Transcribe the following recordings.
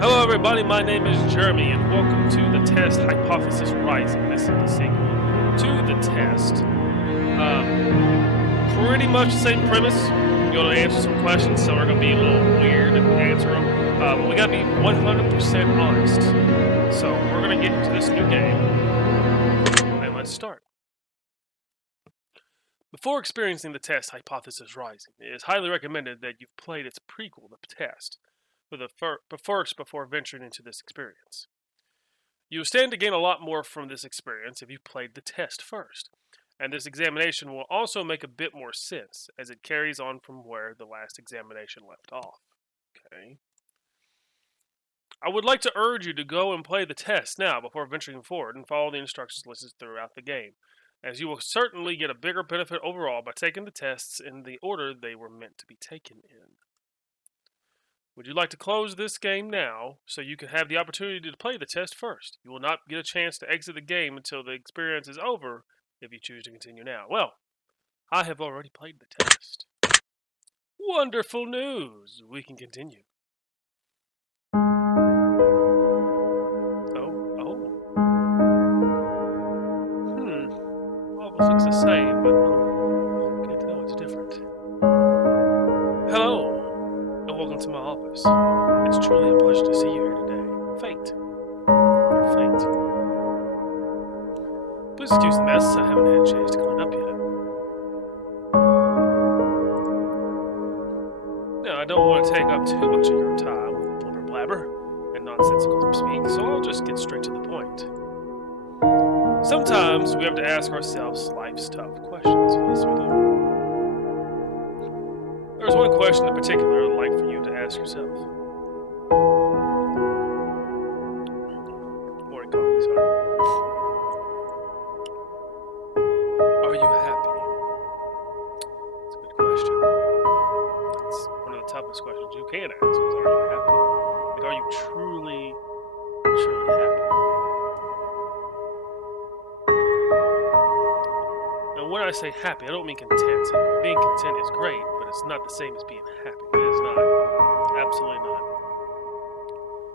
Hello, everybody. My name is Jeremy, and welcome to the Test Hypothesis Rising. This is the sequel to the test. Pretty much the same premise. You're going to answer some questions, so we're going to be a little weird and answer them. We got to be 100% honest. So we're going to get into this new game, and let's start. Before experiencing the Test Hypothesis Rising, it is highly recommended that you've played its prequel, the test, before venturing into this experience. You will stand to gain a lot more from this experience if you played the test first, and this examination will also make a bit more sense as it carries on from where the last examination left off. Okay. I would like to urge you to go and play the test now before venturing forward and follow the instructions listed throughout the game, as you will certainly get a bigger benefit overall by taking the tests in the order they were meant to be taken in. Would you like to close this game now so you can have the opportunity to play the test first? You will not get a chance to exit the game until the experience is over if you choose to continue now. Well, I have already played the test. Wonderful news! We can continue. All this looks the same, but can't tell what's different. Hello! And welcome to my office. It's truly a pleasure to see you here today. Fate. Or fate. Please excuse the mess, I haven't had a chance to clean up yet. Now, I don't want to take up too much of your time with blubber blabber and nonsensical speak, so I'll just get straight to the point. Sometimes we have to ask ourselves life's tough questions. Yes, we do. There's one question in particular I'd like for you to ask yourself. Morning coffee, sorry. Are you happy? It's a good question. That's one of the toughest questions you can ask is, are you happy? Like, are you truly happy? And when I say happy, I don't mean content. Being content is great, but it's not the same as being happy. It is not. Absolutely not.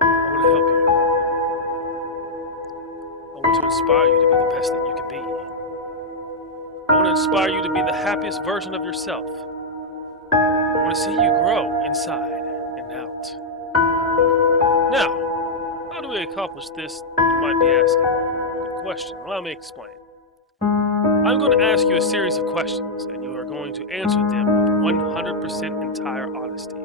I want to help you. I want to inspire you to be the best that you can be. I want to inspire you to be the happiest version of yourself. I want to see you grow inside and out. Now, how do we accomplish this, you might be asking? Good question. Allow me to explain. I'm going to ask you a series of questions, and you are going to answer them with 100% entire honesty.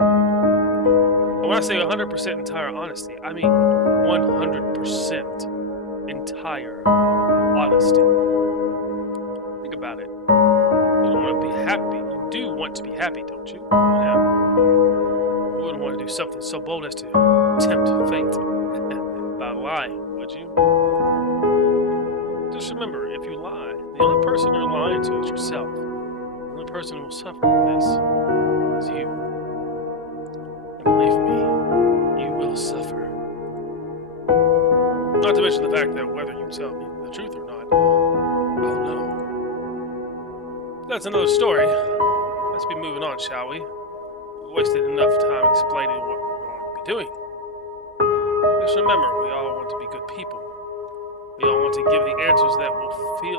And when I say 100% entire honesty, I mean 100% entire honesty. Think about it. You don't want to be happy. You do want to be happy, don't you? Yeah. You wouldn't want to do something so bold as to tempt fate by lying, would you? Just remember, if you lie, the only person you're lying to is yourself. The only person who will suffer from this is you. And believe me, you will suffer. Not to mention the fact that whether you tell me the truth or not, I'll know. That's another story. Let's be moving on, shall we? We wasted enough time explaining what we're going to be doing. Just remember, we all want to be good people. We all want to give the answers that will feel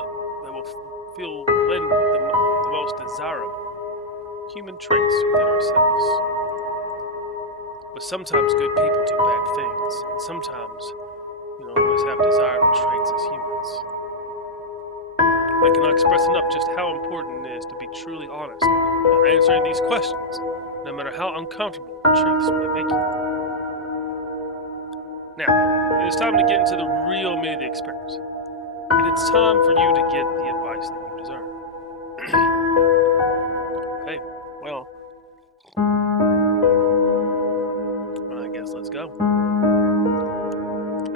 lend the most desirable human traits within ourselves. But sometimes good people do bad things, and sometimes we don't always have desirable traits as humans. I cannot express enough just how important it is to be truly honest while answering these questions, no matter how uncomfortable the truths may make you. Now, it is time to get into the real meat of the experience. And it's time for you to get the advice that you deserve. Okay, well, I guess let's go.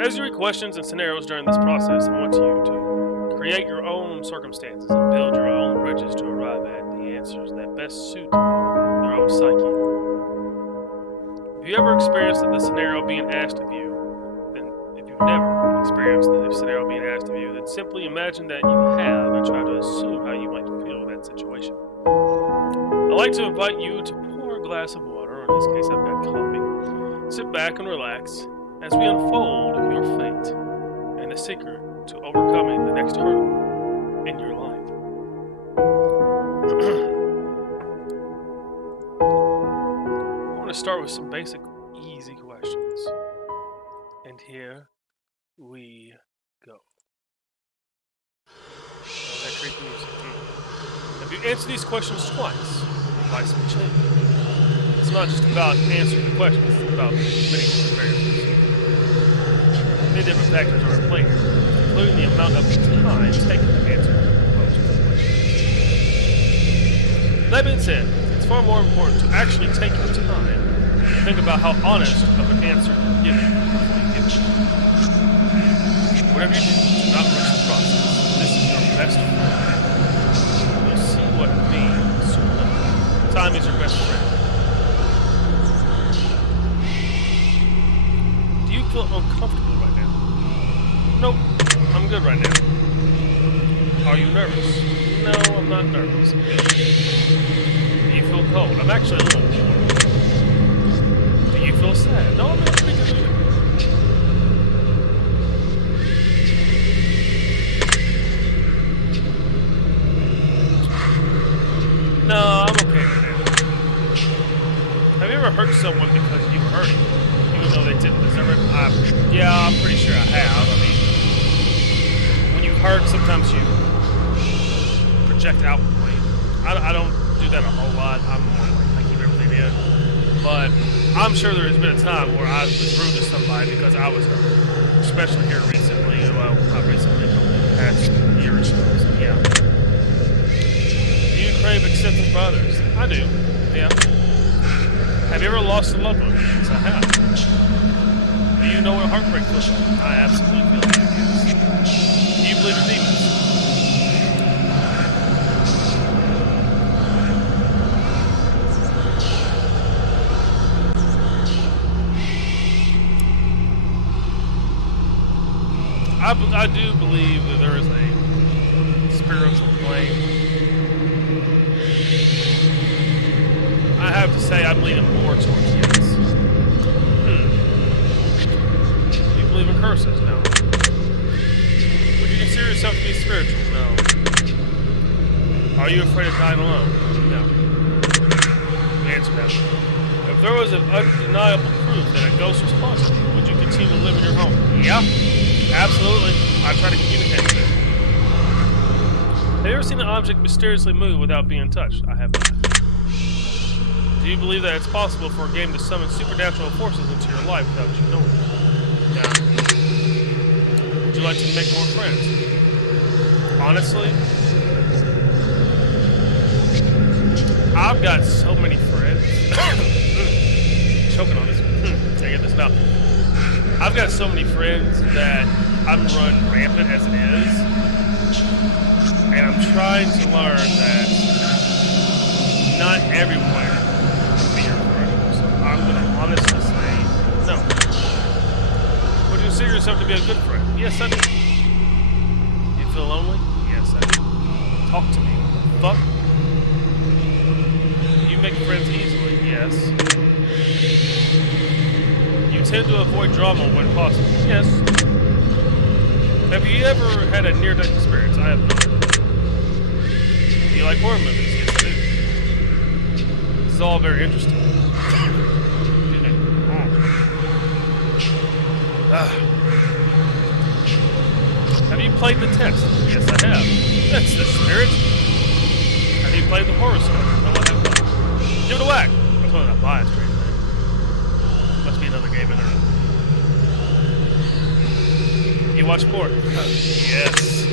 As you read questions and scenarios during this process, I want you to create your own circumstances and build your own bridges to arrive at the answers that best suit your own psyche. Have you ever experienced the scenario being asked of you? Never experienced the scenario being asked of you, then simply imagine that you have and try to assume how you might feel in that situation. I'd like to invite you to pour a glass of water, or in this case I've got coffee, Sit back and relax as we unfold your fate and the secret to overcoming the next hurdle in your life. I want to start with some basic, easy questions. And here we go. Oh, that creepy music. If you answer these questions twice, your advice will change. It's not just about answering the questions, it's about many different variables. Many different factors are at play here, including the amount of time taken to answer most of the questions. That being said, it's far more important to actually take your time and think about how honest of an answer you're giving before you give it. Whatever you do, do not rush the process. This is your best friend. You'll see what it means soon enough. Time is your best friend. Do you feel uncomfortable right now? Nope, I'm good right now. Are you nervous? No, I'm not nervous. I'm good. Do you feel cold? I'm actually a little warm. Do you feel sad? No, I'm in a pretty good mood. No, I'm okay right now. Have you ever hurt someone because you were hurting, even though they didn't deserve it? Yeah, I'm pretty sure I have. I mean, when you hurt, sometimes you project outwardly. I don't do that a whole lot. I'm more like, I keep everything in. But I'm sure there has been a time where I was rude to somebody because I was hurt. Especially here recently. Well, not recently, but the past year or so. So, yeah. Do you crave acceptance by others? I do. Yeah. Have you ever lost a loved one? Yes, I have. Do you know what heartbreak feels like? I absolutely feel like it. Do you believe in demons? I do believe that there is a spiritual plane. I have to say I'm leaning more towards yes. Do you believe in curses? No. Would you consider yourself to be spiritual? No. Are you afraid of dying alone? No. The answer to that. If there was an undeniable proof that a ghost was haunting you, would you continue to live in your home? Yeah. Absolutely. I try to communicate with it. Have you ever seen an object mysteriously move without being touched? I have not. Do you believe that it's possible for a game to summon supernatural forces into your life without you knowing it? Yeah. Would you like to make more friends? Honestly, I've got so many friends. Choking on this. Can't get this out. I've got so many friends that I'm run rampant as it is, and I'm trying to learn that not everyone can be your friend. So I'm going to honestly say no. Would you consider yourself to be a good friend? Yes, I do. You feel lonely? Yes, I do. Talk to me. What the fuck? You make friends easily? Yes. You tend to avoid drama when possible? Yes. Have you ever had a near-death experience? I have not. Do you like horror movies? Yes, I do. This is all very interesting. Excuse me. Have you played the test? Yes, I have. That's the spirit. Have you played the horoscope? No, I have not. Give it a whack. I'm totally not biased or anything. Must be another game in there. You watch porn? Yes.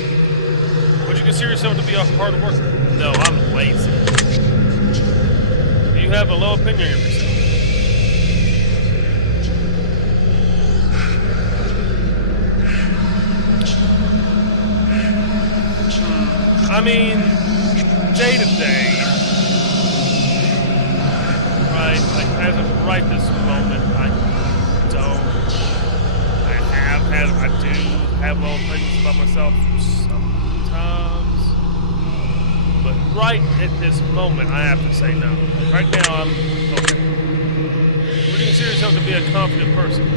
Would you consider yourself to be a hard worker? No, I'm lazy. Do you have a low opinion of yourself? I mean, day to day, right? Like as of right this moment, I do have low opinions about myself sometimes, but right at this moment, I have to say no. Right now, I'm okay. Would you consider consider yourself to be a confident person?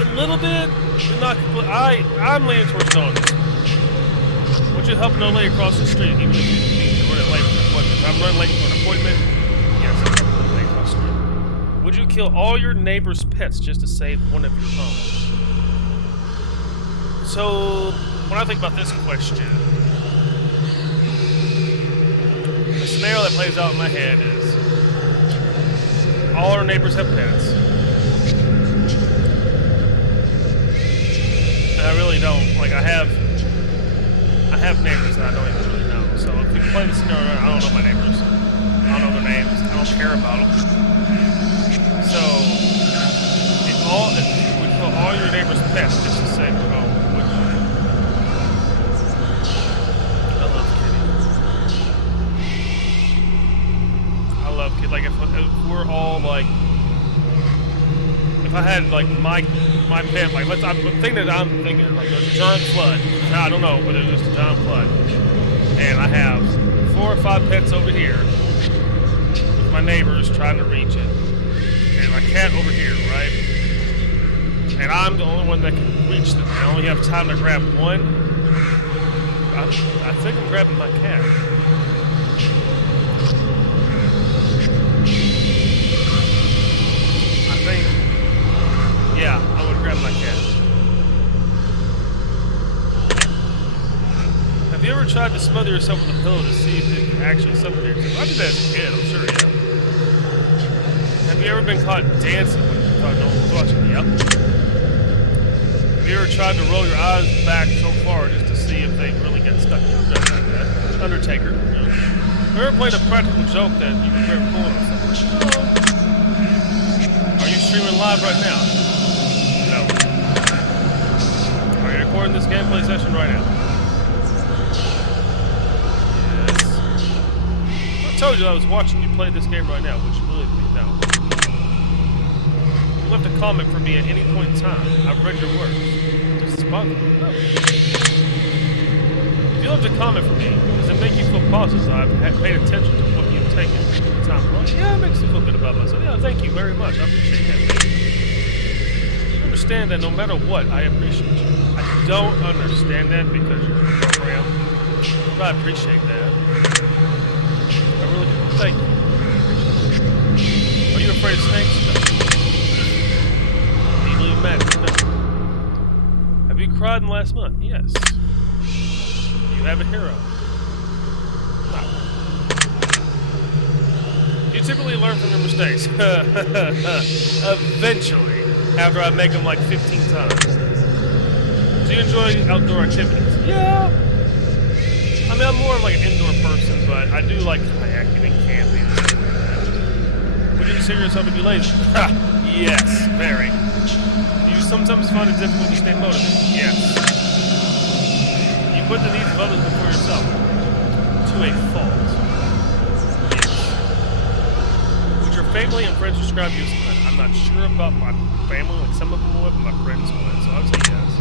A little bit, but not completely. I'm leaning towards no. Would you help an old lady across the street, even if you're running late for an appointment? If I'm running late for an appointment, yes, I'm running late across the street. Would you kill all your neighbor's pets just to save one of your own? So, when I think about this question, the scenario that plays out in my head is all our neighbors have pets. And I really don't. Like, I have neighbors that I don't even really know. So if you play the scenario, I don't know my neighbors. I don't know their names. I don't care about them. So if we kill all your neighbors' pets just to save your own, would you? I love Kitty. I love Kitty. Like if we're all like, if I had like my pet, like the thing that I'm thinking, like there's a giant flood. I don't know, but there's just a giant flood, and I have 4 or 5 pets over here. With my neighbors trying to reach it, and my cat over here, right? And I'm the only one that can reach them. I only have time to grab one. I think I'm grabbing my cat. Yeah, I would grab my cat. Have you ever tried to smother yourself with a pillow to see if it can actually suffocate yourself? I did that as a kid, I'm sure, yeah. Have you ever been caught dancing when you thought no one was watching? Yep. Have you ever tried to roll your eyes back so far just to see if they really get stuck? You've done that. Undertaker. You know. Have you ever played a practical joke that you regret pulling on someone? No. Are you streaming live right now? No. Are you recording this gameplay session right now? Yes. I told you I was watching you play this game right now. Would you believe me? No. You left a comment for me at any point in time. I've read your work. Does this bother you? No. If you left a comment for me, does it make you feel positive? I've paid attention to what you've taken the time. Well, yeah, it makes me feel good about myself. Yeah, thank you very much. I appreciate that. Understand that no matter what, I appreciate you. I don't understand that because you're a program, but I appreciate that. I really do. Thank you. Are you afraid of snakes? No. Do you believe in magic? No. Have you cried in the last month? Yes. Do you have a hero? No. You typically learn from your mistakes. Eventually. After I make them like 15 times. Do you enjoy outdoor activities? Yeah. I mean, I'm more of like an indoor person, but I do like kayaking and camping and stuff like that. Would you consider yourself to be lazy? Yes, very. Do you sometimes find it difficult to stay motivated? Yes. You put the needs of others before yourself. To a fault. Yes. Would your family and friends describe you as kind? I'm not sure about my family, like some of them would, but my friends would, so I would say yes.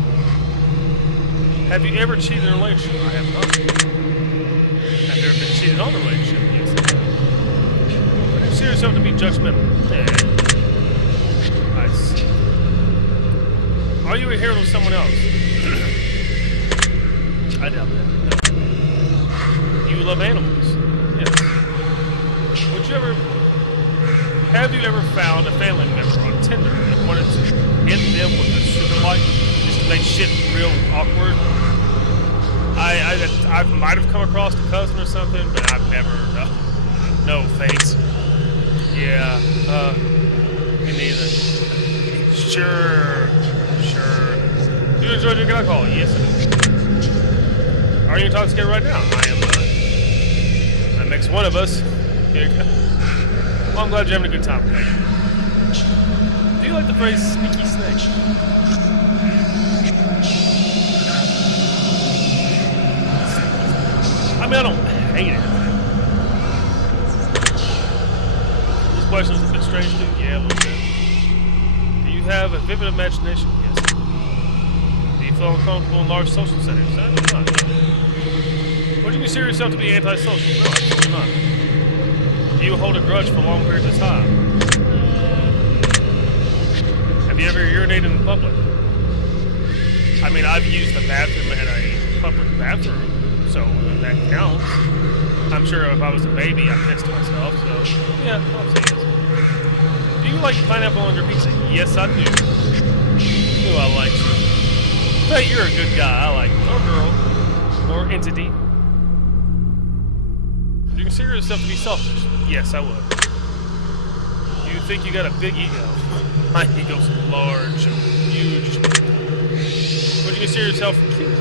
Have you ever cheated in a relationship? I have not. Have you ever been cheated on a relationship? Yes, I have. Would you consider yourself to be judgmental? I see. Are you a hero to someone else? I doubt that. No. You love animals? Yes. Would you ever... Have you ever found a family member on Tinder and wanted to hit them with a sugar light just to make shit real awkward? I might have come across a cousin or something, but I've never, no face. Yeah, me neither. Sure. Do you enjoy drinking alcohol? Yes, I do. Are you intoxicated right now? I am not. That makes one of us. Here you go. Well, I'm glad you're having a good time today. Do you like the phrase sneaky snake? I mean, I don't hate it. This question is a bit strange too. Yeah, a little bit. Do you have have a vivid imagination? Yes. Do you feel uncomfortable in large social settings? Absolutely not. Would you consider yourself to be antisocial? No, absolutely not. Do you hold a grudge for long periods of time? Have you ever urinated in public? I mean, I've used the bathroom at a public bathroom, so that counts. I'm sure if I was a baby, I'd pissed myself, so yeah, I'll say yes. Do you like pineapple on your pizza? Yes, I do. Ooh, I like you. Hey, you're a good guy. I like you. Or girl. Or entity. Do you consider yourself to be selfish? Yes, I would. Do you think you got a big ego? My ego's large and huge. Would you consider yourself cute?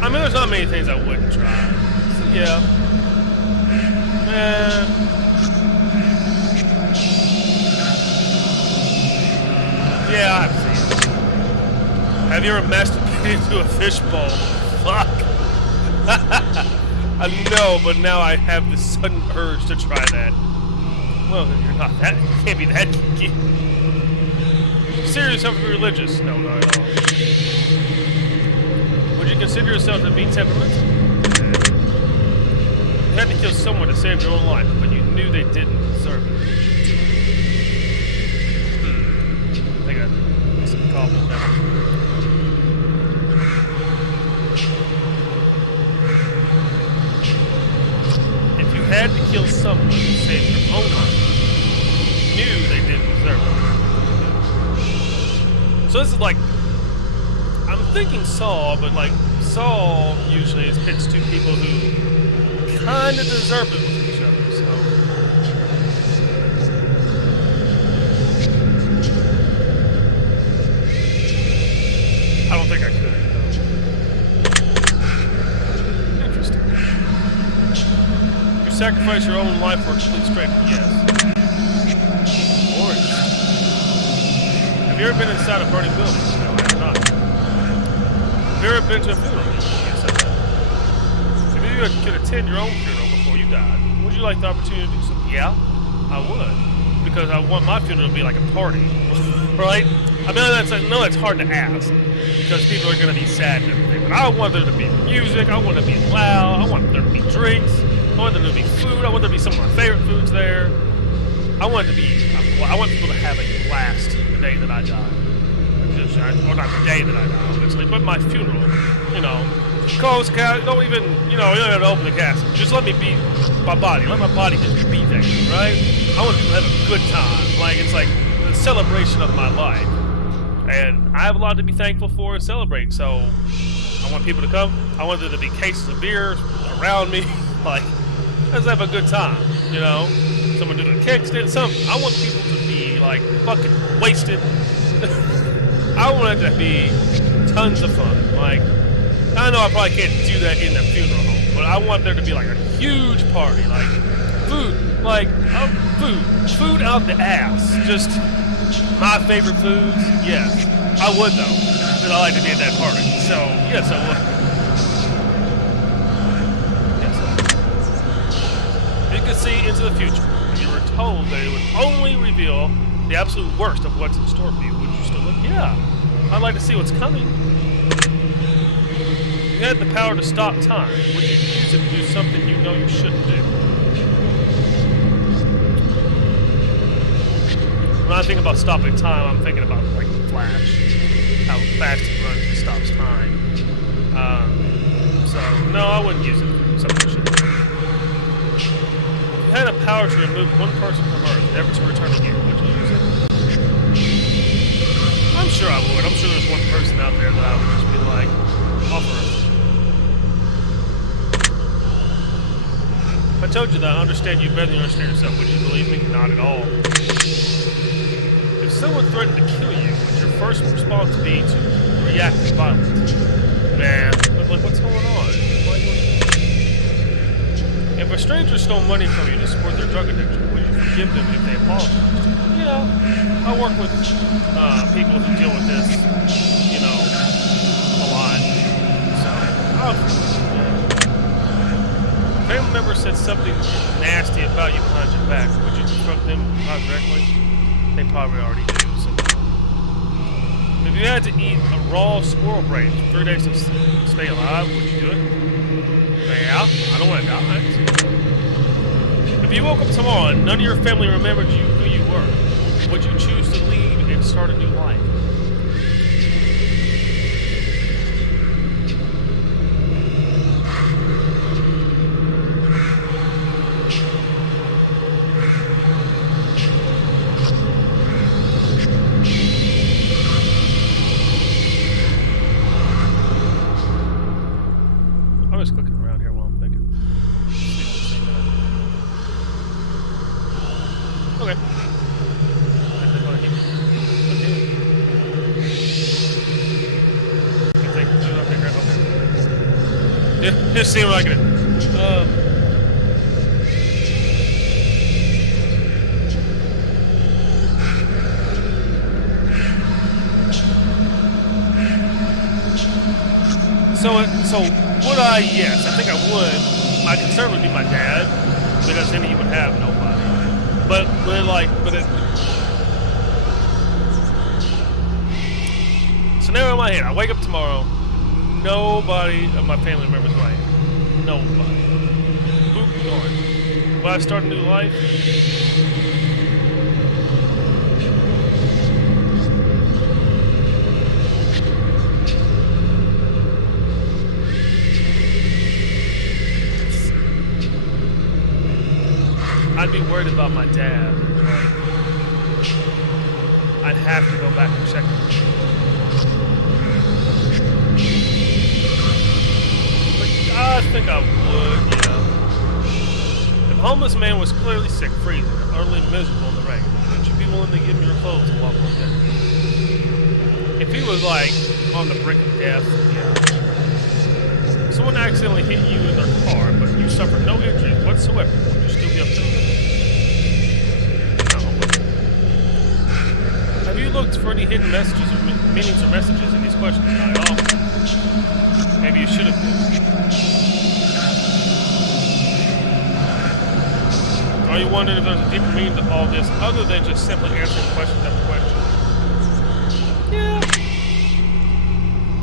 I mean, there's not many things I wouldn't try. So, yeah. Yeah, I've seen it. Have you ever masturbated into a fishbowl? Fuck. I know, but now I have this sudden urge to try that. Well, you're not that. You can't be that kinky. Consider yourself to be religious? No, not at all. Would you consider yourself to be temperamental? You had to kill someone to save your own life, but you knew they didn't deserve it. I got some coffee now. If you had to kill someone to save your own life, you knew they didn't deserve it. So this is like, I'm thinking Saw, but like Saw usually is pitched to people who kind of deserve it with each other, so. I don't think I could, though. Interesting. You sacrifice your own life for a complete stranger? Yes. Orange. Have you ever been inside a burning building? No, I have not. Have you ever been to a funeral? Yes, I have. If you could attend your own funeral before you died, would you like the opportunity to do so? Yeah, I would. Because I want my funeral to be like a party. Right? I mean, that's hard to ask. Because people are going to be sad and everything. But I want there to be music. I want it to be loud. I want there to be drinks. I want there to be food. I want there to be some of my favorite foods there. I want it to be, I want people to have a blast the day that I die. Or not the day that I die, obviously, but my funeral, you know. Close casket, don't even, you don't have to open the casket. Just let me be my body. Let my body just be there, right? I want people to have a good time. Like, it's like the celebration of my life. And I have a lot to be thankful for and celebrate, so I want people to come. I want there to be cases of beer around me. Like, let's have a good time, you know? Someone doing a kickstand, something. I want people to be, like, fucking wasted. I want it to be tons of fun. Like, I know I probably can't do that in a funeral home, but I want there to be like a huge party, like food, like food out the ass. Just my favorite foods. Yes, I would though, because I like to be at that party. So yes, I would. Yes. You could see into the future. You were told that it would only reveal the absolute worst of what's in store for you. Would you still look? Yeah, I'd like to see what's coming. If you had the power to stop time, would you use it to do something you know you shouldn't do? When I think about stopping time, I'm thinking about like the Flash, how fast he runs and stops time. So no, I wouldn't use it for something I shouldn't do. If you had a power to remove one person from Earth, never to return again, would you use it? I'm sure I would. I'm sure there's one person out there that I would just be like, offer. If I told you that I understand you better than you understand yourself, would you believe me? Not at all. If someone threatened to kill you, would your first response be to react with violence? Man, like, what's going on? If a stranger stole money from you to support their drug addiction, would you forgive them if they apologized? Yeah, I work with people who deal with this, you know, a lot. So, member said something nasty about you behind your back, would you confront them directly? They probably already do. So. If you had to eat a raw squirrel brain for 3 days to stay alive, would you do it? Yeah, I don't want to die. If you woke up tomorrow and none of your family remembered you who you were, would you choose to leave and start a new life? I'm just clicking around here while I'm thinking. Okay. Just seemed like it. So would I? Yes, I think I would. My concern would be my dad, because then he would have nobody. But scenario in my head, I wake up tomorrow, nobody of my family members who I am. Nobody. Who gone? Will I start a new life? I'd be worried about my dad. Right? I'd have to go back and check him. I think I would, yeah. If a homeless man was clearly sick, freezing, and utterly miserable in the rain, would you be willing to give him your clothes and walk with him? If he was, like, on the brink of death, yeah. Someone accidentally hit you in their car, but you suffered no injuries whatsoever, would you still be up to it? No. Have you looked for any hidden messages or meanings or messages in these questions? Not at all. Maybe you should have been. Are you wondering if there's a deeper meaning to all this other than just simply answering questions after question? Yeah.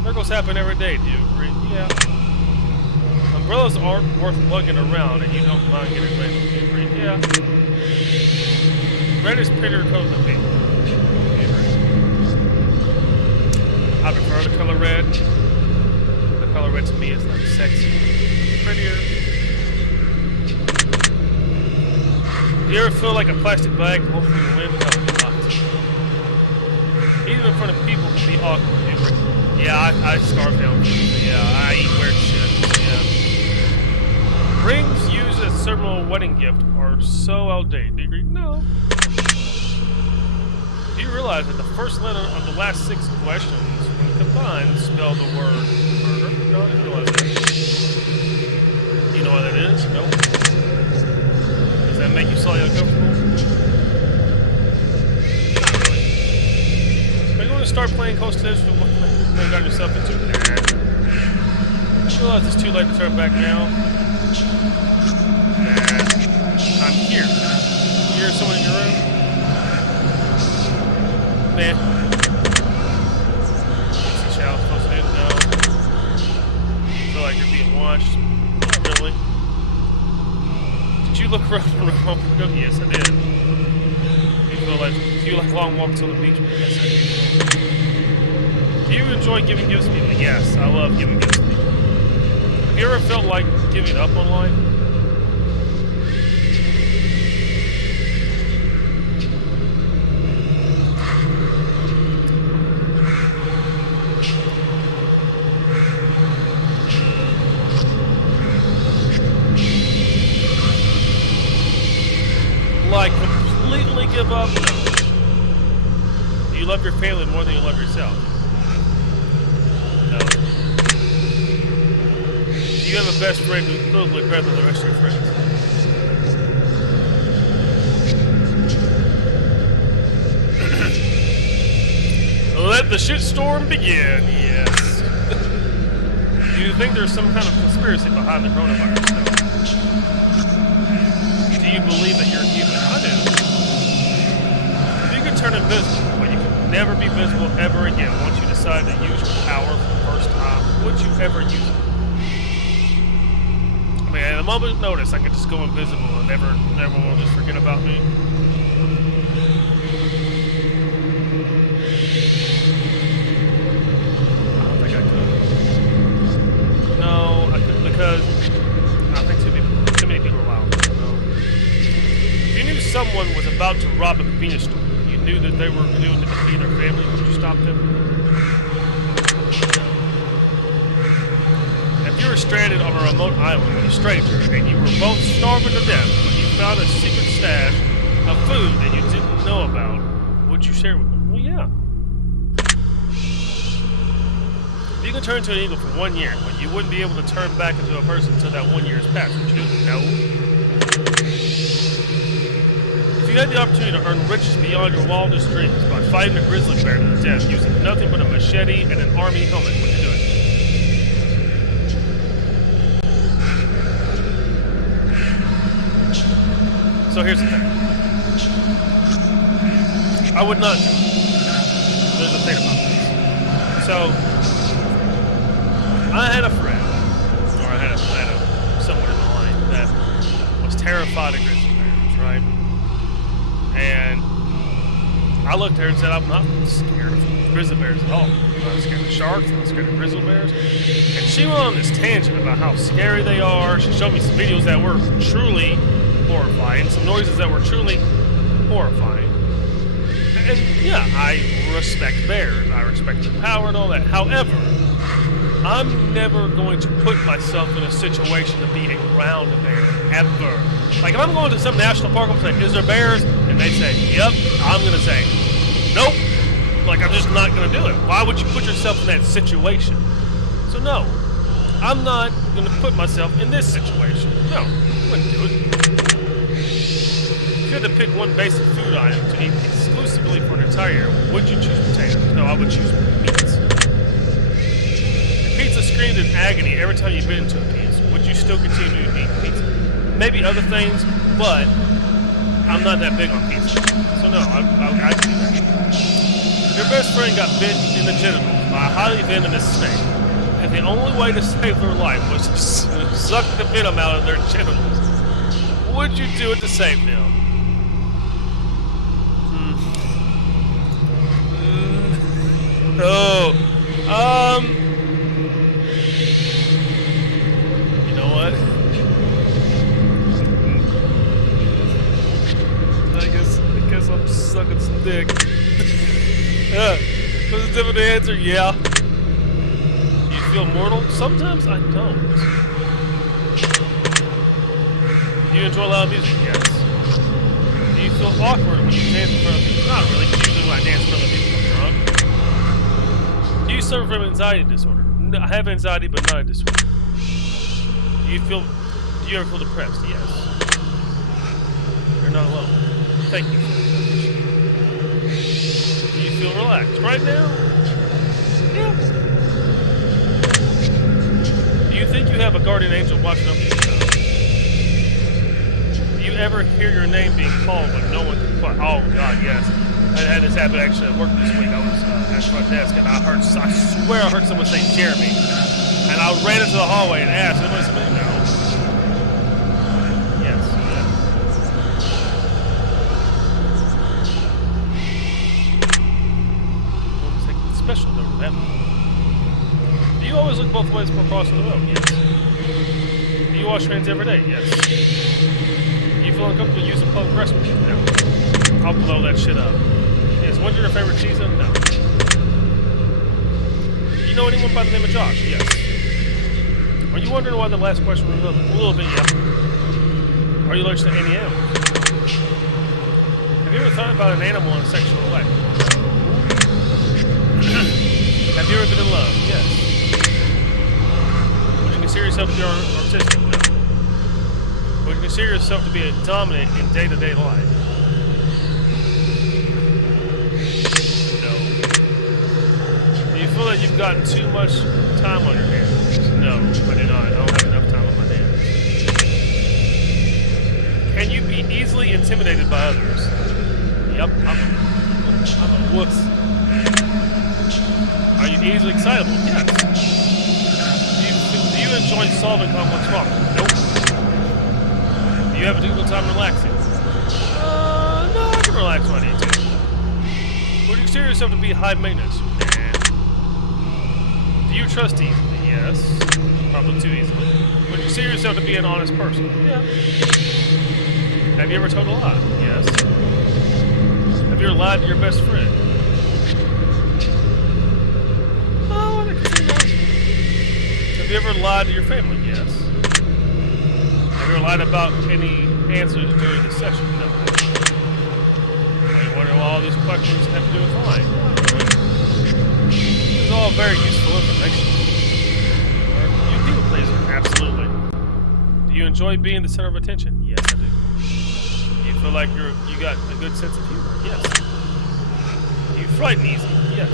Miracles happen every day, do you agree? Yeah. Umbrellas aren't worth lugging around and you don't mind getting wet. Do you agree? Yeah. Red is prettier color than pink. I prefer the color red. The color red to me is like sexy, prettier. Do you ever feel like a plastic bag blowing through the wind? No, not. Even in front of people can be awkward. Yeah, I scarf down. Yeah, I eat weird shit. Yeah. Rings used as ceremonial wedding gift are so outdated. Do you agree? No. Do you realize that the first letter of the last 6 questions, when combined, spell the word murder? No, I didn't realize that. Do you know what that is? Nope. Does that make you slightly uncomfortable? Not really. Are you going to start playing Coast to Edge? What you got yourself into? Nah. I realize it's too late to turn back now. Nah. I'm here. You hear someone in your room? Man. Is the shower supposed to do? No. Feel like you're being watched? Not really. Did you look around the room? Yes, I did. Do you like long walks on the beach? Yes, I do. Do you enjoy giving gifts to people? Yes, I love giving gifts to people. Have you ever felt like giving up on life? Like completely give up? No. Do you love your family more than you love yourself? No. Do you have a best friend who's totally better than the rest of your friends? Let the shitstorm begin, yes. Do you think there's some kind of conspiracy behind the coronavirus? No. Do you believe that you're human? I do. If you could turn invisible, but you could never be visible ever again once you decide to use your power for the first time, would you ever use it? I mean, at a moment's notice, I could just go invisible and everyone will just forget about me. I don't think I could. No, I couldn't because I think too many people are allowed. If you knew someone was about to rob a convenience store, you knew that they were doing it to feed their family, would you stop them? If you were stranded on a remote island with a stranger and you were both starving to death, but you found a secret stash of food that you didn't know about, would you share with them? Well, yeah. If you could turn into an eagle for 1 year, but you wouldn't be able to turn back into a person until that 1 year has passed, would you do it? No. If you had the opportunity to earn riches beyond your wildest dreams by fighting a grizzly bear to the death using nothing but a machete and an army helmet, would you do it? So here's the thing. I would not do it. There's a thing about this. So, I had a friend, or I had someone in the line that was terrified of grizzly bears, right? And I looked at her and said, I'm not scared of grizzly bears at all. I'm not scared of sharks, I'm not scared of grizzly bears. And she went on this tangent about how scary they are. She showed me some videos that were truly horrifying, some noises that were truly horrifying. And yeah, I respect bears. I respect their power and all that. However, I'm never going to put myself in a situation to be around a bear, ever. Like, if I'm going to some national park, I'm saying, is there bears? And they say, yep, I'm going to say, nope. Like, I'm just not going to do it. Why would you put yourself in that situation? So, no, I'm not going to put myself in this situation. No, I wouldn't do it. If you had to pick one basic food item to eat exclusively for an entire year, would you choose potatoes? No, I would choose meats. If pizza screamed in agony every time you bit into a piece, would you still continue to eat pizza? Maybe other things, but I'm not that big on pizza. So no, I'd do that. Your best friend got bit in the genitals by a highly venomous snake, and the only way to save their life was to suck the venom out of their genitals. Would you do it to save them? No. You know what? I guess I'm sucking some dick. Yeah. Was a different answer? Yeah. Do you feel mortal? Sometimes I don't. Do you enjoy loud music? Yes. Do you feel awkward when you dance in front of people? Not really, because usually when I dance in front of people, I'm drunk. Do you suffer from anxiety disorder? No, I have anxiety, but not a disorder. Do you ever feel depressed? Yes. You're not alone. Thank you. Do you feel relaxed? Right now? Yeah. Do you think you have a guardian angel watching over you? Do you ever hear your name being called when no one can call? Oh God, yes. I had this happen actually at work this week. I was at front desk and I swear I heard someone say Jeremy. And I ran into the hallway and asked, anybody say no? Yes, yeah. We'll take a special note of that one. Do you always look both ways before crossing the road? Yes. Do you wash your hands every day? Yes. Do you feel uncomfortable using public restrooms? No. I'll blow that shit up. Yes. What's your favorite season? No. Do you know anyone by the name of Josh? Yes. Are you wondering why the last question was a little bit, yeah. Are you allergic to any animals? Have you ever thought about an animal in a sexual way? Have you ever been in love? Yes. Would you consider yourself to be artistic? No. Would you consider yourself to be a dominant in day-to-day life? No. Do you feel that you've gotten too much time on your hands? No, I do not. I don't have enough time on my hands. easily intimidated by others? Yep, I'm a wuss. Are you easily excitable? Yes. Do you enjoy solving complex problems? Nope. Do you have a difficult time relaxing? No, I can relax when I need to. Would you consider yourself to be high maintenance? Nah. Do you trust easily? Yes. Probably too easily. Would you consider yourself to be an honest person? Yeah. Have you ever told a lie? Yes. Have you ever lied to your best friend? Oh, I can see that. Have you ever lied to your family? Yes. Have you ever lied about any answers during the session? No. I wonder what all these questions have to do with lying. This is all very useful information. Are you a people pleaser? Absolutely. Do you enjoy being the center of attention? Yes, I do. Do you feel like you got a good sense of humor? Yes. Do you frighten easy? Yes.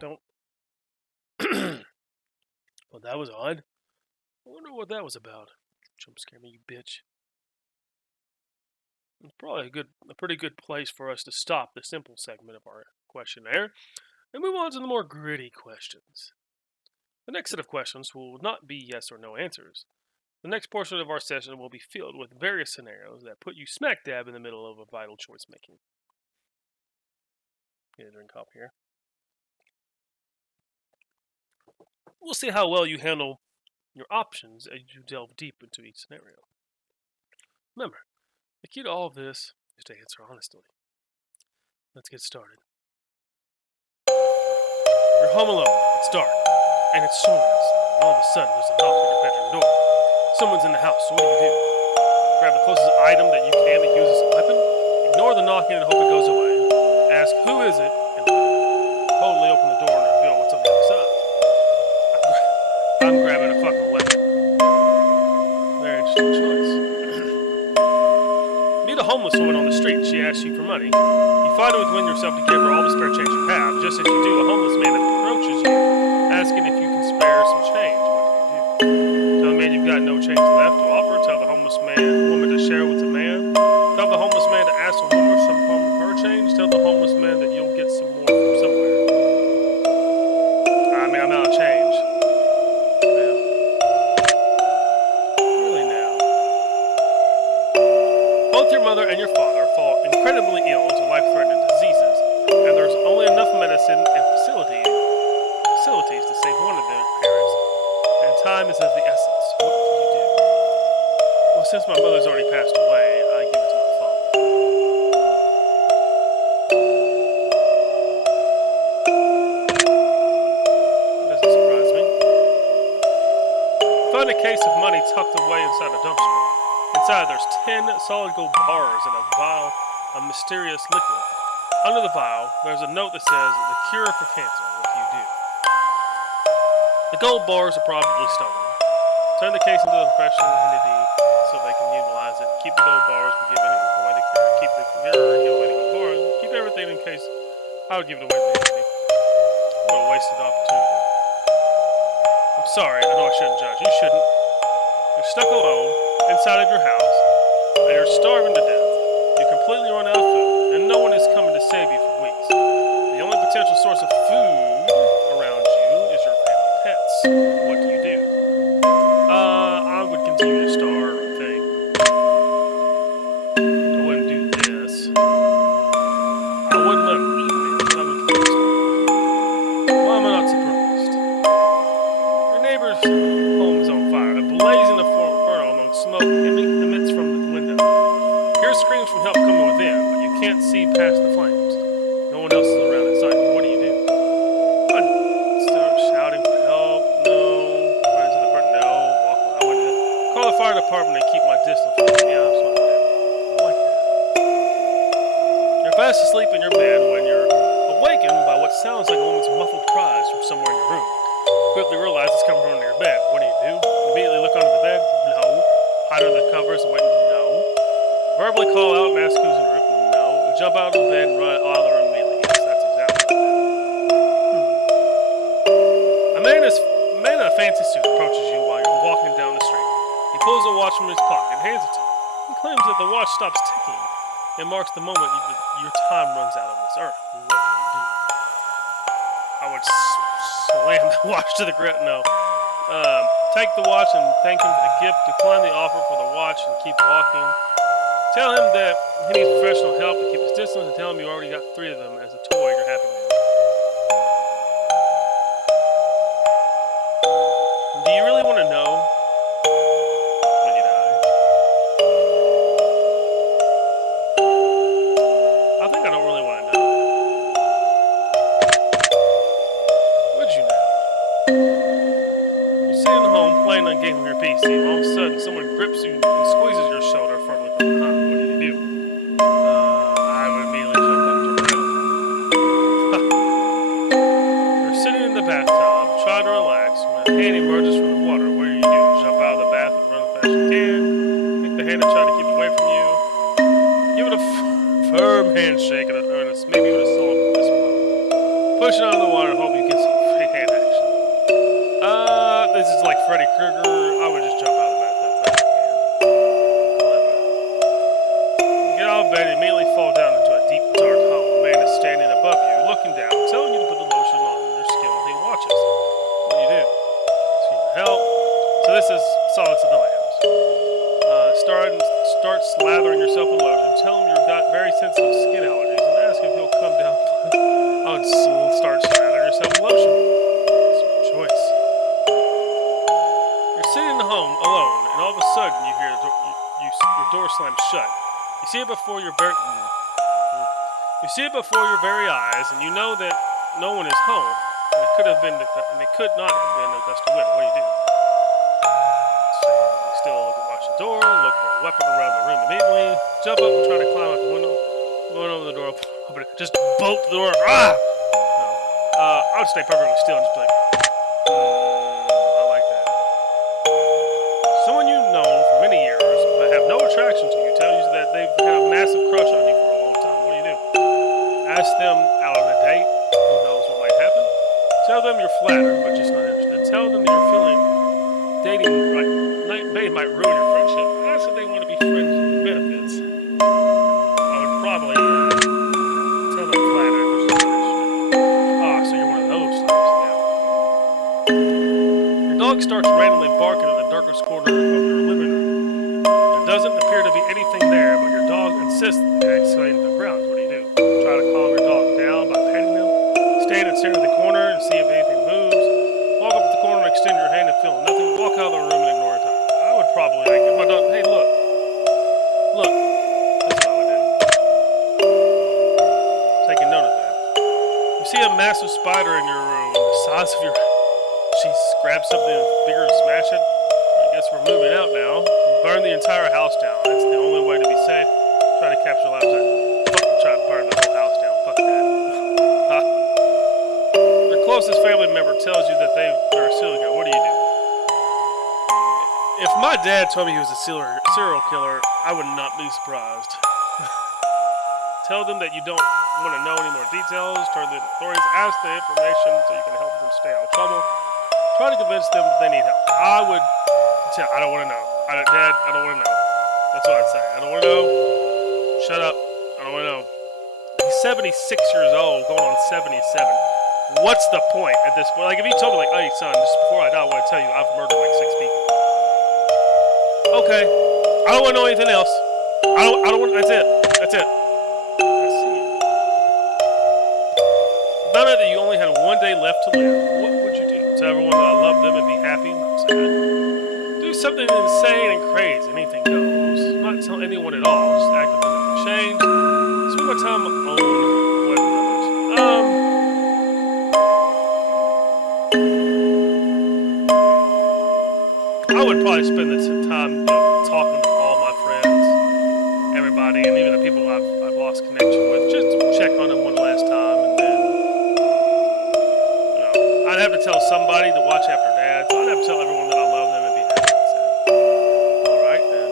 Don't. Well, that was odd. I wonder what that was about. Jump scare me, you bitch. It's probably a pretty good place for us to stop the simple segment of our questionnaire and move on to the more gritty questions. The next set of questions will not be yes or no answers. The next portion of our session will be filled with various scenarios that put you smack dab in the middle of a vital choice making. Get a drink up here. We'll see how well you handle your options as you delve deep into each scenario. Remember, the key to all of this is to answer honestly. Let's get started. You're home alone, it's dark, and it's storming outside, and all of a sudden there's a knock at your bedroom door. Someone's in the house, so what do? Grab the closest item that you can to use as a weapon, ignore the knocking and hope it goes away, ask who is it, and boldly open the door and reveal what's on the other side. I'm grabbing a fucking weapon. Very interesting choice. Meet a homeless woman on the street. She asks you for money. You find it within yourself to give her all the spare change you have. Just as you do, a homeless man approaches you, asking if you can spare some change. What do? Tell the man you've got no change left to offer. Tell the homeless woman to share with the man. Tell the homeless man to ask the woman some of her change. Tell the homeless man that you'll get some more from somewhere. I'm out of change. Both your mother and your father fall incredibly ill to life-threatening diseases, and there's only enough medicine and facilities to save one of their parents, and time is of the essence. What do? Well, since my mother's already passed away, I give it to my father. That doesn't surprise me. Find a case of money tucked away inside a dumpster. Inside, there's 10 solid gold bars and a vial of mysterious liquid. Under the vial, there's a note that says, "The cure for cancer. What do? The gold bars are probably stolen. Turn the case into a professional entity so they can utilize it. Keep the gold bars, but give away the cure. Keep the cure, give away the gold bars. Keep everything in case I would give it away to the entity. What a wasted opportunity. I'm sorry, I know I shouldn't judge. You shouldn't. You're stuck alone inside of your house, and you're starving to death. You're completely run out of food, and no one is coming to save you for weeks. The only potential source of food around you is your family pets. What do? I would continue to starve, I think. I wouldn't do this. I wouldn't let them eat me, but I would keep starving. Why am I not surprised? Your neighbor's home is on fire, a blazing inferno among smoke emits from the window. Hear screams from help coming within, but you can't see past the flames. No one else is around inside. What do? I'd start shouting for help. No. Run into the burn. No. Walk away. I wouldn't do that. Call the fire department and keep my distance from them. Yeah, that's what I do. I like that. You're fast asleep in your bed when you're awakened by what sounds like a woman's muffled cries from somewhere in your room. Quickly realize it's coming from under your bed. What do? Immediately look under the bed? No. Hide under the covers and wait? No. verbally call out and ask who's in the room? No. Jump out of the bed and run out of the room immediately. Yes, that's exactly what I do. A man in a fancy suit approaches you while you're walking down the street. He pulls a watch from his pocket and hands it to you. He claims that the watch stops ticking and marks the moment your time runs out on this earth. What do you do? I would slam the watch to the ground. No. Take the watch and thank him for the gift. Decline the offer for the watch and keep walking. Tell him that he needs professional help to keep his distance, and tell him you already got 3 of them as a toy. You're happy man. Do you really want to know when you die? I think I don't really want to know. Would you know? You're sitting home playing a game on your PC, and all of a sudden someone grips you and squeezes your shoulder firmly from behind. What do you do? I would immediately jump up to run. You're sitting in the bathtub, trying to relax, when a hand emerges from the water. What do you do? Jump out of the bath and run as fast as you can? Take the hand and try to keep it away from you? Give it a firm handshake and maybe with a soft fist bump. Push it out of the water and hope you get some free hand action. This is like Freddy Krueger. I would just jump out of the bathtub if I can. Clever. You get out of bed and immediately fall down into a deep, dark hole. A man is standing above you, looking down, telling you to put the lotion on your skin while he watches. What do you do? So you help. So this is Silence of the Lambs. Start slathering yourself with lotion. Tell him you've got very sensitive skin allergies and ask if he'll come down. I would start slathering yourself with lotion. It's your choice. You're sitting at home alone, and all of a sudden you hear your door slam shut. You see it before your very eyes, and you know that no one is home. And it could not have been a gust of wind. What do you do? Still watch the door, look for a weapon around the room immediately, jump up and try to climb out the window, going over the door, open it, just bolt the door. Ah! No. I would stay perfectly still and just be like, I like that. Someone you've known for many years but have no attraction to you tells you that they've had a massive crush on you for a long time. What do you do? Ask them out on a date. Who knows what might happen? Tell them you're flattered but just not interested. Tell them that you're feeling dating might ruin your friendship. Ask if they want to be friends with benefits. I would probably tell them flattered but just not interested. So you're one of those types now. Your dog starts randomly barking in the darkest corner of your living room. There doesn't appear to be anything there, but your dog insists that it excavating the ground. What do you do? Try to calm your dog down by petting him. Stand and stare at the corner and see if anything moves. Walk up to the corner and extend your hand and feel nothing. Walk out of the room and ignore it. I would probably like if my dog, hey look. That's what I would do. Taking note of that. You see a massive spider in your room, the size of your. She grabs something bigger and smash it. I guess we're moving out now. Burn the entire house down. That's the only way to be safe. Try to capture a laptop. Fucking try to burn the whole house down. Fuck that. Your closest family member tells you that they're a serial killer. What do you do? If my dad told me he was a serial killer, I would not be surprised. Tell them that you don't want to know any more details. Turn to the authorities. Ask the information so you can help them stay out of trouble. Try to convince them that they need help. I would tell. I don't want to know. Dad, I don't want to know. That's what I'd say. I don't want to know. Shut up. I don't want to know. He's 76 years old, going on 77. What's the point at this point? Like, if he told me, like, hey, son, just before I die, I want to tell you I've murdered like 6 people. Okay. I don't want to know anything else. I don't want. That's it. I see. Found out that you only had 1 day left to live. What would you do? Tell everyone that I love them and be happy? Not sad. Do something insane and crazy. Anything goes. Not tell anyone at all. Just act like nothing changed. Spend my time on web numbers. I would probably spend some time, talking to all my friends, everybody, and even the people I've lost connection with, just to check on them one last time, and then, I'd have to tell somebody to watch after Dad, so I'd have to tell everyone that I love them and be happy and sad. All right, then.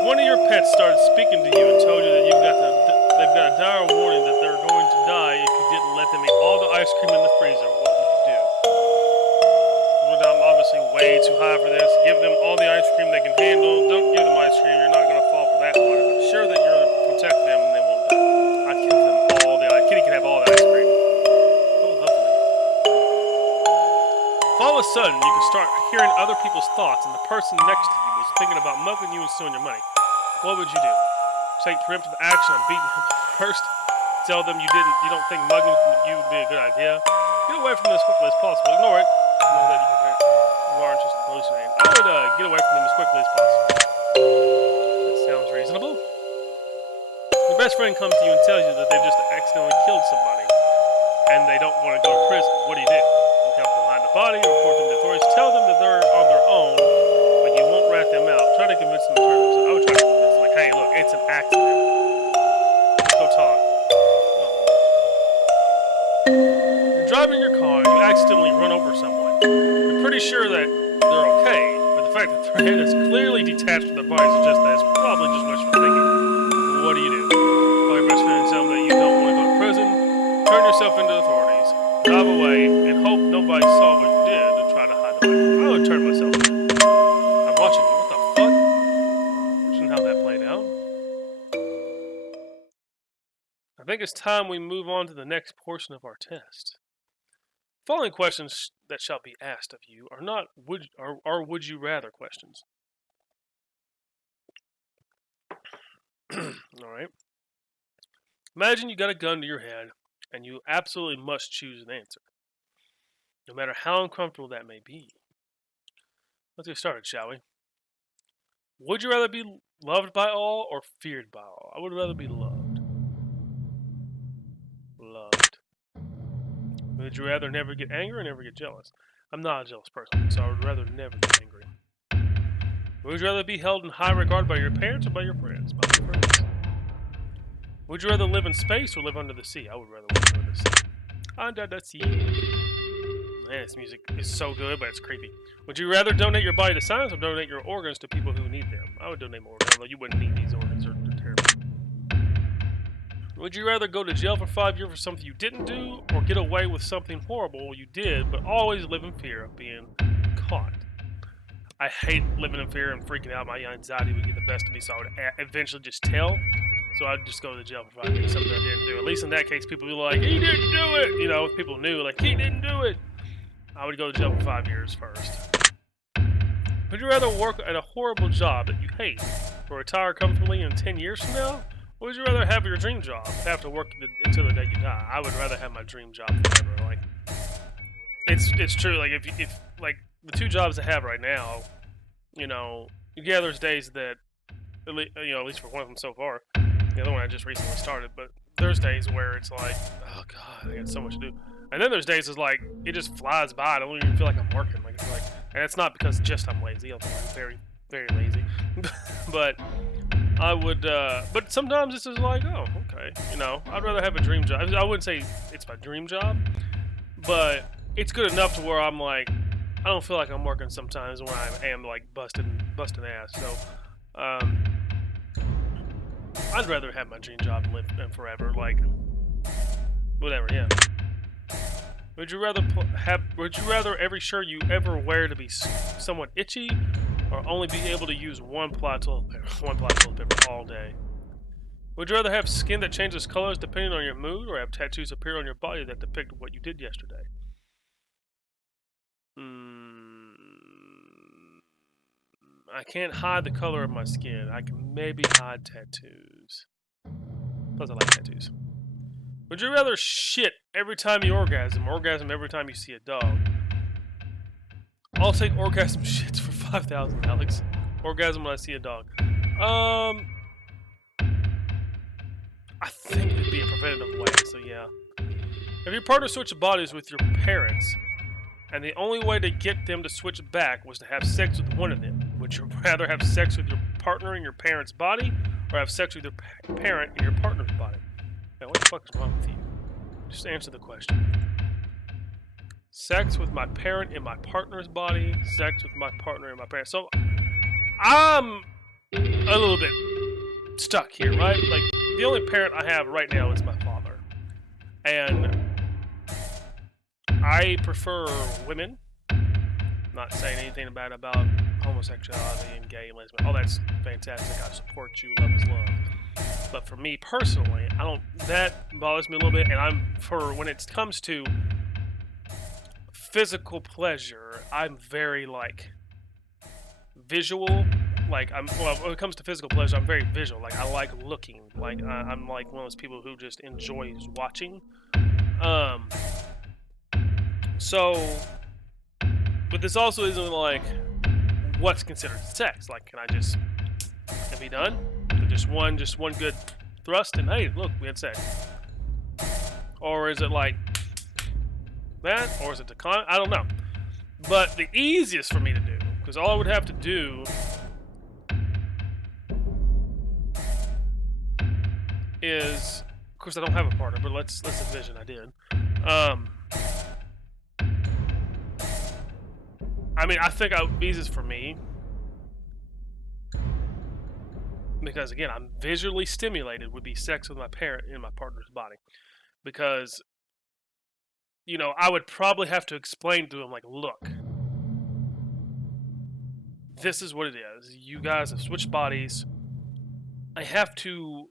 If one of your pets started speaking to you and told you that they've got a dire warning that they're going to die if you didn't let them eat all the ice cream in the freezer, what would you do? I'm obviously way too high for this. Give them all the ice cream they can handle. Don't give them ice cream. You're not going to fall for that one. I'm sure that you're going to protect them and they won't die. I'd give them all the ice cream. Kitty can have all the ice cream. Oh, lovely. If all of a sudden you could start hearing other people's thoughts and the person next to you was thinking about mugging you and stealing your money, what would you do? Take preemptive action and beat them first? Tell them you don't think mugging you would be a good idea? Get away from them as quickly as possible. Ignore it. Know that you aren't just hallucinating. I would get away from them as quickly as possible. That sounds reasonable. Your best friend comes to you and tells you that they've just accidentally killed somebody and they don't want to go to prison. What do? You help them hide the body or report them to authorities. Tell them that they're on their own, but you won't rat them out. Try to convince them to turn themselves. I would try to convince them, like, hey, look, it's an accident. Let's go talk. You're driving your car and you accidentally run over someone. You're pretty sure that they're okay, but the fact that their head is clearly detached from their body suggests that it's probably just wishful thinking. What do? Call your best friend and tell them that you don't want to go to prison. Turn yourself into authorities. Drive away and hope nobody saw what you did to try to hide the body. I would turn myself in. I'm watching you. What the fuck? Watching how that played out. I think it's time we move on to the next portion of our test. The following questions that shall be asked of you are not would you rather questions. Alright. Imagine you got a gun to your head and you absolutely must choose an answer, no matter how uncomfortable that may be. Let's get started, shall we? Would you rather be loved by all or feared by all? I would rather be loved. Loved. Would you rather never get angry or never get jealous? I'm not a jealous person, so I would rather never get angry. Would you rather be held in high regard by your parents or by your friends? By your friends. Would you rather live in space or live under the sea? I would rather live under the sea. Under the sea. Man, this music is so good, but it's creepy. Would you rather donate your body to science or donate your organs to people who need them? I would donate my organs, although you wouldn't need these organs. They're terrible. Would you rather go to jail for 5 years for something you didn't do, or get away with something horrible you did, but always live in fear of being caught? I hate living in fear and freaking out. My anxiety would get the best of me, so I would eventually just tell. So I'd just go to jail for 5 years, something I didn't do. At least in that case, people would be like, he didn't do it! You know, if people knew, like, he didn't do it! I would go to jail for 5 years first. Would you rather work at a horrible job that you hate, or retire comfortably in 10 years from now? Or would you rather have your dream job, have to work until the day you die? I would rather have my dream job forever. Like, it's true. Like, if like the two jobs I have right now, you know, yeah, there's days that, at least for one of them so far. The other one I just recently started, but there's days where it's like, oh god, I got so much to do. And then there's days it's like it just flies by. I don't even feel like I'm working. Like, it's like, and it's not because just I'm lazy. I'm very, very lazy. But I would. But sometimes it's just like, oh, okay. You know, I'd rather have a dream job. I wouldn't say it's my dream job, but it's good enough to where I'm like, I don't feel like I'm working sometimes when I am like busting ass. So, I'd rather have my dream job and live forever. Like, whatever. Yeah. Would you rather every shirt you ever wear to be somewhat itchy, or only be able to use one ply toilet paper all day? Would you rather have skin that changes colors depending on your mood, or have tattoos appear on your body that depict what you did yesterday? I can't hide the color of my skin. I can maybe hide tattoos. Plus, I like tattoos. Would you rather shit every time you orgasm every time you see a dog? I'll take orgasm shits for 5,000, Alex. Orgasm when I see a dog. I think it'd be a preventative way, so yeah. If your partner switched bodies with your parents, and the only way to get them to switch back was to have sex with one of them, would you rather have sex with your partner in your parent's body, or have sex with your parent in your partner's body? Man, what the fuck is wrong with you? Just answer the question. Sex with my parent in my partner's body, sex with my partner in my parent. So, I'm a little bit stuck here, right? Like, the only parent I have right now is my father. And I prefer women. Not saying anything bad about homosexuality and gay and lesbian. Oh, that's fantastic. I support you. Love is love. But for me personally, that bothers me a little bit. And when it comes to physical pleasure, I'm very, like, visual. Like, when it comes to physical pleasure, I'm very visual. Like, I like looking. Like, I'm like one of those people who just enjoys watching. But this also isn't like what's considered sex. Like, can we done? Just one good thrust, and hey, look, we had sex. Or is it like that? Or is it I don't know. But the easiest for me to do, because all I would have to do is, of course, I don't have a partner, but let's envision I did. I mean, I think easiest for me, because again, I'm visually stimulated, would be sex with my parent in my partner's body. Because, I would probably have to explain to him, like, look, this is what it is. You guys have switched bodies. I have to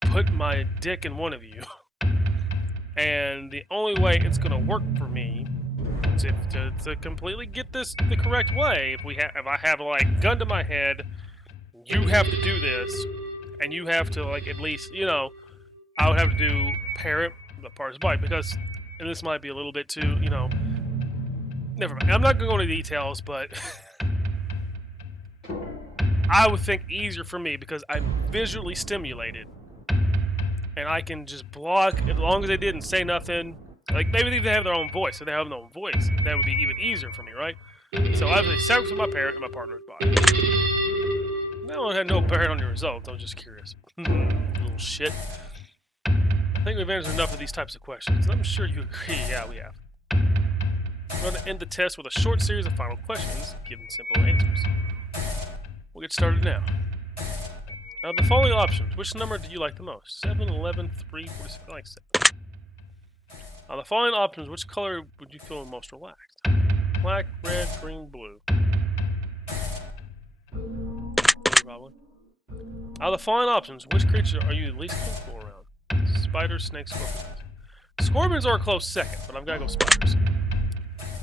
put my dick in one of you. And the only way it's going to work for me to completely get this the correct way, if I have, like, gun to my head, you have to do this, and you have to, like, at least, I would have to do parent the part's body, because, and this might be a little bit too, never mind. I'm not going to go into details, but I would think easier for me because I'm visually stimulated, and I can just block as long as they didn't say nothing. Like, maybe they have their own voice, so they have their own voice. That would be even easier for me, right? So I have sex with my parent and my partner's body. That one had no bearing on your results. I was just curious. Little shit. I think we've answered enough of these types of questions. I'm sure you agree. Yeah, we have. I'm going to end the test with a short series of final questions, given simple answers. We'll get started now. Now, the following options, which number do you like the most? 7, 11, 3, 46, I like 7. Now, the following options, which color would you feel most relaxed? Black, red, green, blue. Probably. Now, the following options, which creature are you least comfortable around? Spiders, snakes, scorpions. Scorpions are a close second, but I'm gonna go spiders.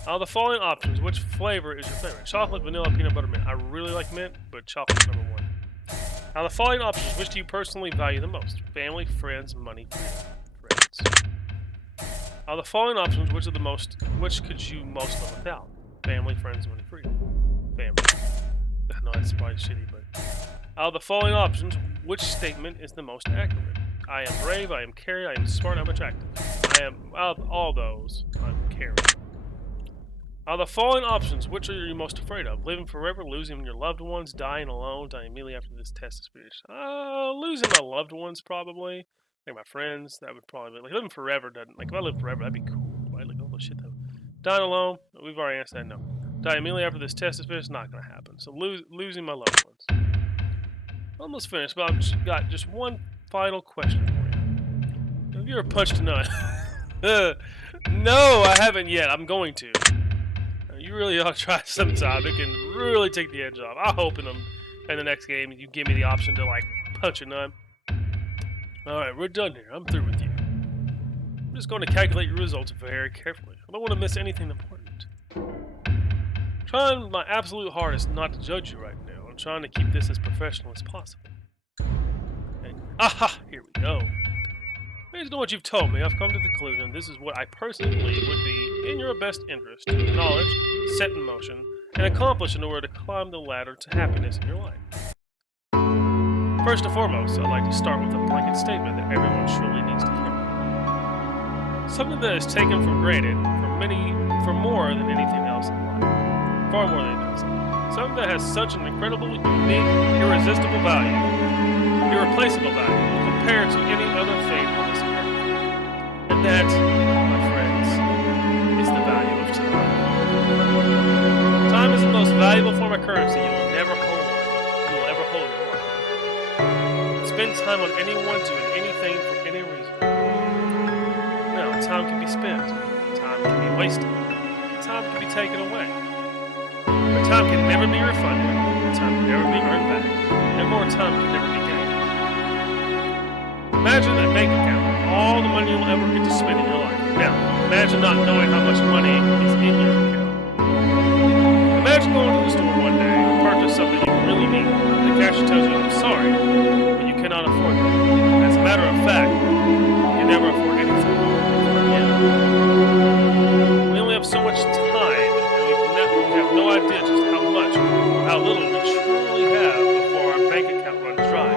Now, the following options, which flavor is your favorite? Chocolate, vanilla, peanut butter, mint. I really like mint, but chocolate's number 1. Now, the following options, which do you personally value the most? Family, friends, money, friends. Now, the following options, which could you most live without? Family, friends, money, freedom. Family. I know that's probably shitty, but... Out of the following options, which statement is the most accurate? I am brave, I am caring, I am smart, I'm attractive. Out of all those, I'm caring. Out of the following options, which are you most afraid of? Living forever, losing your loved ones, dying alone, dying immediately after this test is finished. Losing my loved ones, probably. Like my friends, that would probably be... Like, living forever doesn't... Like, if I live forever, that'd be cool, right? Like, all those shit, though. Dying alone, we've already answered that, no. Die immediately after this test is finished, not gonna happen. So, losing my loved ones. Almost finished, but I've got just one final question for you. Have you ever punched a nut? No, I haven't yet. I'm going to. You really ought to try sometime. It can really take the edge off. I hope in the next game you give me the option to, like, punch a nut. Alright, we're done here. I'm through with you. I'm just going to calculate your results very carefully. I don't want to miss anything important. I'm trying my absolute hardest not to judge you right now. I'm trying to keep this as professional as possible. And, aha! Here we go. Based on what you've told me, I've come to the conclusion this is what I personally believe would be in your best interest to acknowledge, set in motion, and accomplish in order to climb the ladder to happiness in your life. First and foremost, I'd like to start with a blanket statement that everyone surely needs to hear. Something that is taken for granted for more than anything else in life. Far more than anything else. Something that has such an incredible, unique, irresistible value, irreplaceable value, compared to any other thing on this earth. And that, my friends, is the value of time. Time is the most valuable form of currency you will ever hold in your life. spend time on anyone doing anything for any reason. Now, time can be spent, time can be wasted, time can be taken away. But time can never be refunded, time can never be earned back, and more time can never be gained. Imagine a bank account, all the money you'll ever get to spend in your life. Now, imagine not knowing how much money is in your account. Imagine going to the store one day and purchase something you really need, and the cashier tells you, "I'm sorry, but you cannot afford that." As a matter of fact, you never afford anything ever again. We only have so much time, and we have no idea just how much or how little we truly have before our bank account runs dry.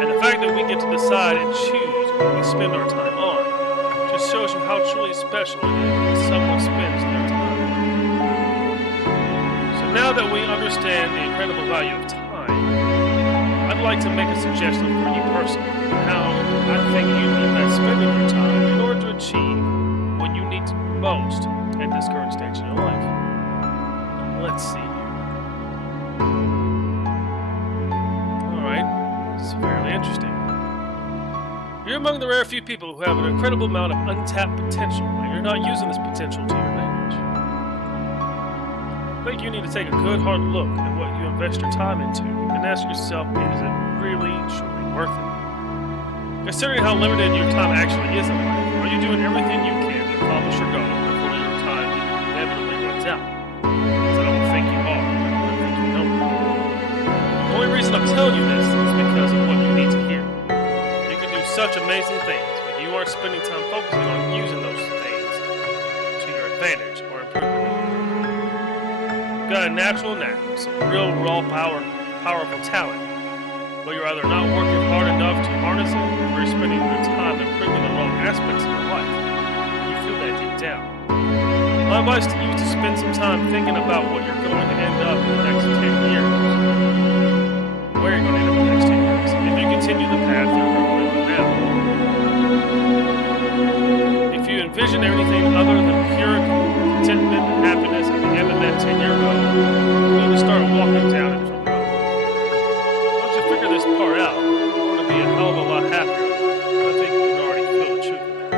And the fact that we get to decide and choose what we spend our time on just shows you how truly special it is when someone spends their time. So now that we understand the incredible value of time, I'd like to make a suggestion for you personally on how I think you'd be best spending your time in order to achieve what you need most at this current stage in your life. Let's see here. Alright, it's fairly interesting. You're among the rare few people who have an incredible amount of untapped potential, and you're not using this potential to your advantage. I think you need to take a good hard look at what you invest your time into and ask yourself, is it really, truly worth it? Considering how limited your time actually is in life, are you doing everything you can to accomplish your goal before your time inevitably runs out? Because I don't think you are. I think you know it. The only reason I'm telling you this is because of what you need to hear. You can do such amazing things, but you aren't spending time focusing on using those things to your advantage or improvement. You've got a natural knack, some real raw powerful talent, but you're either not working hard enough to harness it, or you're spending your time improving the wrong aspects of your life, and you feel that deep down. My advice to you is to spend some time thinking about what you're going to end up in the next 10 years. Where you're going to end up in the next 10 years, if you continue the path you're currently on now. If you envision anything other than pure contentment and happiness at the end of that 10-year goal, you need to start walking down a different road. Once you figure this part out, you're going to be a hell of a lot happier. I think you can already feel the truth in that.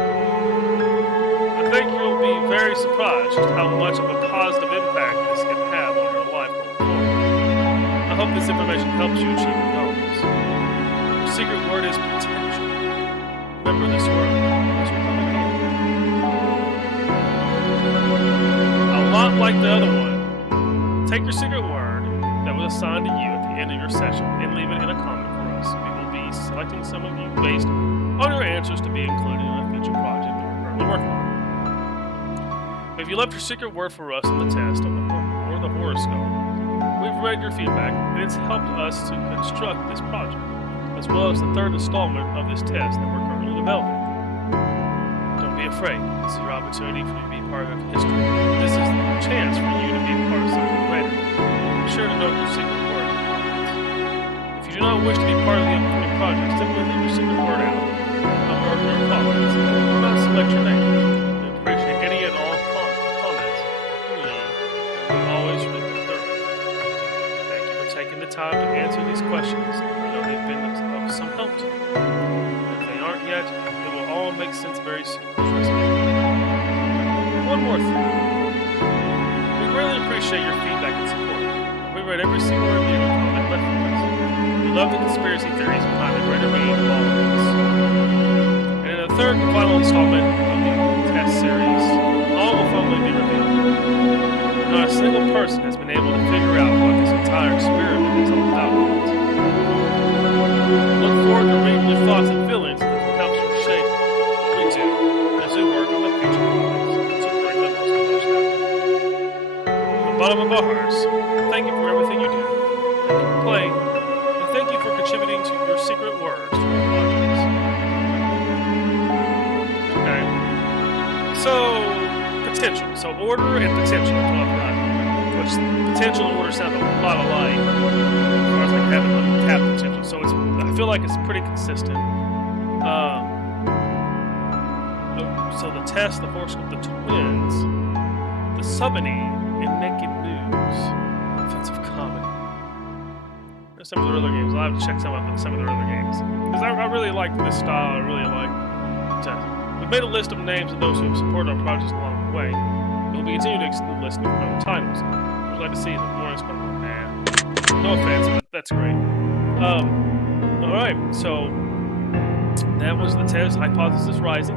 I think you'll be very surprised just how much of a positive impact this can have on your life going forward. I hope this information helps you achieve your goals. The secret word is potential. Remember this word. As we come again. A lot like the other one, take your secret word that was assigned to you at the end of your session and leave it in a comment for us. We will be selecting some of you based on your answers to be included in a future project that we're currently working on. If you left your secret word for us on the test or the horoscope, we've read your feedback and it's helped us to construct this project, as well as the third installment of this test that we're currently developing. Don't be afraid. This is your opportunity for you to be part of history. This is the chance for you to be part of something greater. Be sure to note your secret word in the comments. If you do not wish to be part of the upcoming project, simply leave your secret word out of your comments and we will not select your name. We appreciate any and all comments you leave, and we always read them thoroughly. Thank you for taking the time to answer these questions. I know they've been of some help to you. If they aren't yet, it will all make sense very soon. Trust me. One more thing. We really appreciate your feedback and support. We read every single review and comment left from us. We love the conspiracy theories behind the greater meaning of all of this. And in the third and final installment of the test series, all will finally be revealed. Not a single person has been able to figure out what this entire experiment is all about. Look forward to reading your thoughts and feelings that will help you shape what we do as we work on the future projects to bring the most emotion out. From the bottom of our hearts, thank you for everything you do. Thank you for playing, and thank you for contributing to your secret words to our projects. Okay. So, potential. So, order and potential is what I've got. Which potential and order sound a lot alike as far as like having untapped potential. So I feel like it's pretty consistent. So the test, the horoscope, the twins, the summoning, and naked news, offensive comedy. some of their other games. I'll have to check some of their other games because I really like this style. I really like. We've made a list of names of those who have supported our projects along the way. We'll be continuing to extend the list of other titles. I'd like to see them more. No offense, but that's great. All right, so that was the TES Hypothesis Rising.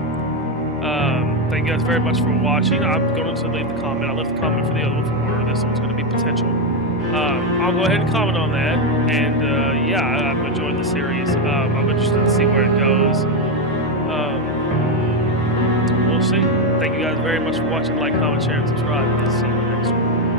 Thank you guys very much for watching. I'm going to leave the comment. I left the comment for the other one for order. This one's going to be potential. I'll go ahead and comment on that. And yeah, I'm enjoying the series. I'm interested to see where it goes. We'll see. Thank you guys very much for watching. Like, comment, share, and subscribe. See you.